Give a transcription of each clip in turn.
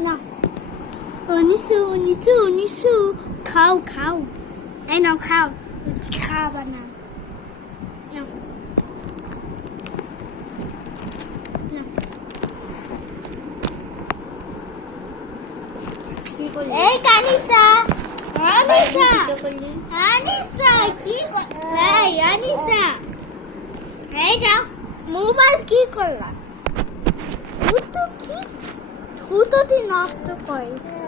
না নিশু খাও এই নাও খাও খাবা না এই কানিসা কি আনিসা এই যাও মোবাইল কি করলা হুতো নষ্ট করেছে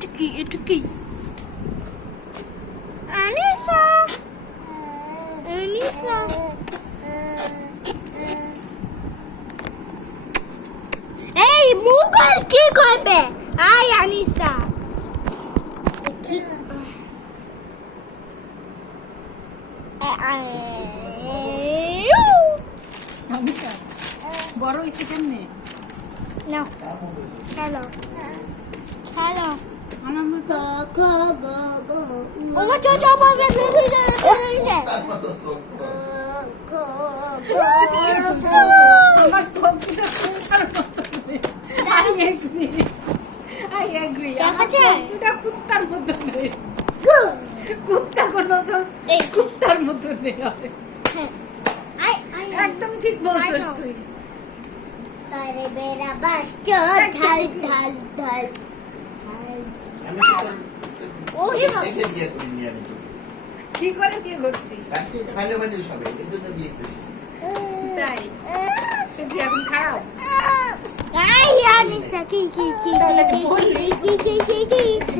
এটা কি আনিসা এই মোবাইল কি করবে আই আনিসা কি আনিসা বড় হইছে কেমনে না হ্যালো আমার মতো ওমা চাচা বলবে আমার চোখটা I agree আমার চোখটা কুত্তার মতো নেই কুত্তা কোন কুত্তার মতো নেই একদম ঠিক বলছিস তুই তারে বেড়া বাস ঢাল কি করে বিয়ে করছিস তাই তুই এখন খাও আই আনিসা কি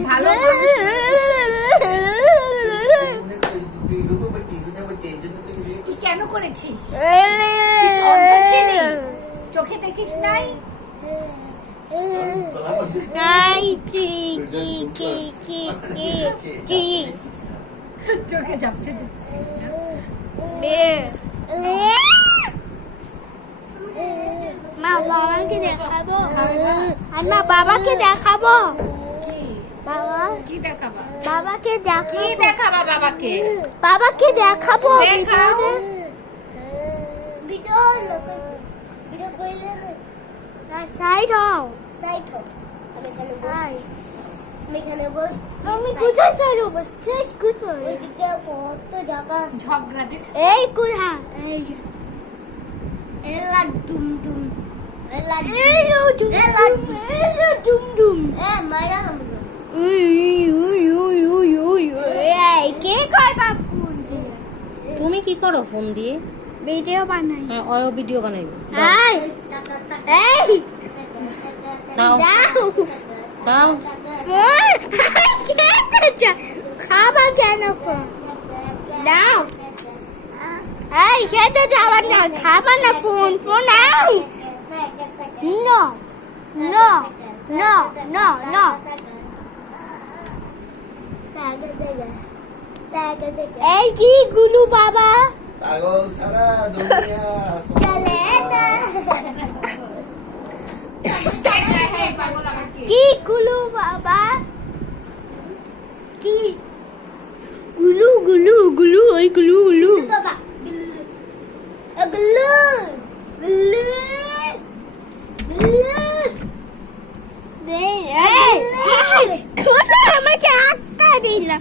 ভালো তুই কেন করেছিস চোখে দেখিস নাই চোখে ঝাপছে মা বাবাকে দেখাবো মা বাবাকে দেখাবো বাবা কি দেখাবা বাবাকে কি দেখাবা বাবাকে দেখাবো দেখাও ভিডিও কইলে সাইড হও আমি এখানে বস আমি কোথায় সাইড হবো সেট কোথায় ওইদিকে কত জায়গা ঝগড়া দেখছ এই কুড়া এই এলা ডুম এলা ডুম এ মারা এই কে কইবা ফোন দিয়ে তুমি কি করো ফোন দিয়ে ভিডিও বানাই হ্যাঁ অয় ভিডিও বানাইবো এই দাও দাও খাবা কেন দাও এই খেতে যাবার না খাবা না ফোন নাও নো এই কি গুলু বাবা পাগল সারা দুনিয়া চলে না কি গুলু বাবা কি গুলু ওই গুলু বাবা গুলু আমাকে আটটা দিলাম